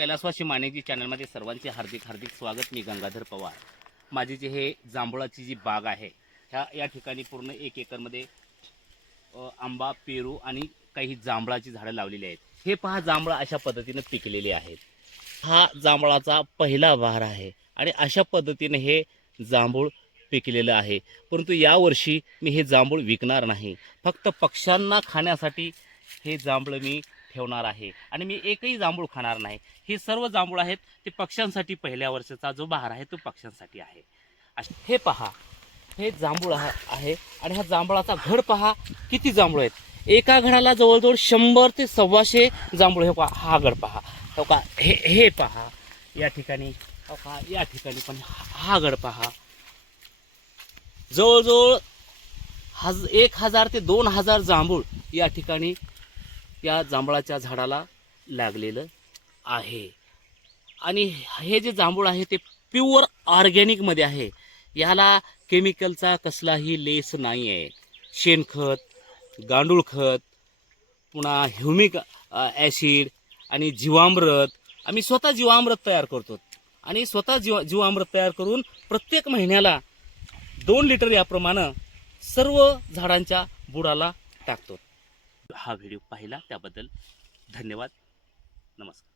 कैलासवासी मानेजी चॅनलमध्ये सर्वांचे हार्दिक हार्दिक स्वागत. मी गंगाधर पवार. माझी जे हे जांभळाची जी बाग आहे ह्या या ठिकाणी पूर्ण एक एकरमध्ये आंबा पेरू आणि काही जांभळाची झाडं लावलेली आहेत. हे पहा जांभळं अशा पद्धतीनं पिकलेले आहेत. हा जांभळाचा पहिला बहार आहे आणि अशा पद्धतीने हे जांभूळ पिकलेलं आहे. परंतु यावर्षी मी हे जांभूळ विकणार नाही. फक्त पक्ष्यांना खाण्यासाठी हे जांभळं मी ठेवणार आहे. आणि मी एकही जांभूळ खाणार नाही. हे सर्व जांभूळ आहेत ते पक्ष्यांसाठी पहिल्या वर्षाचा जो बहार आहे तो पक्ष्यांसाठी आहे. हे पहा. हे जांभूळ हा- आहे आणि हा जांभळाचा घड पहा. किती जांभूळ आहेत? एका घडाला जवळजवळ शंभर ते सव्वाशे जांभूळ हे पहा. हा गड पहा. हो का? हे हे पहा. या ठिकाणी हो का? या ठिकाणी पण हा हा पहा. जवळजवळ हज एक हजार ते दोन हजार जांभूळ या ठिकाणी या जांभळाच्या झाडाला लागलेलं आहे. आणि हे जे जांभूळ आहे ते प्युअर ऑर्गॅनिकमध्ये आहे. याला केमिकलचा कसलाही लेस नाही आहे शेणखत गांडूळ खत पुन्हा ह्युमिक ॲसिड आणि जीवामृत. आम्ही स्वतः जीवामृत तयार करतो. आणि स्वतः जीवा जीवामृत तयार करून प्रत्येक महिन्याला दोन लिटर याप्रमाणे सर्व झाडांच्या बुडाला टाकतो. हा व्हिडिओ पाहिला त्याबद्दल धन्यवाद. नमस्कार.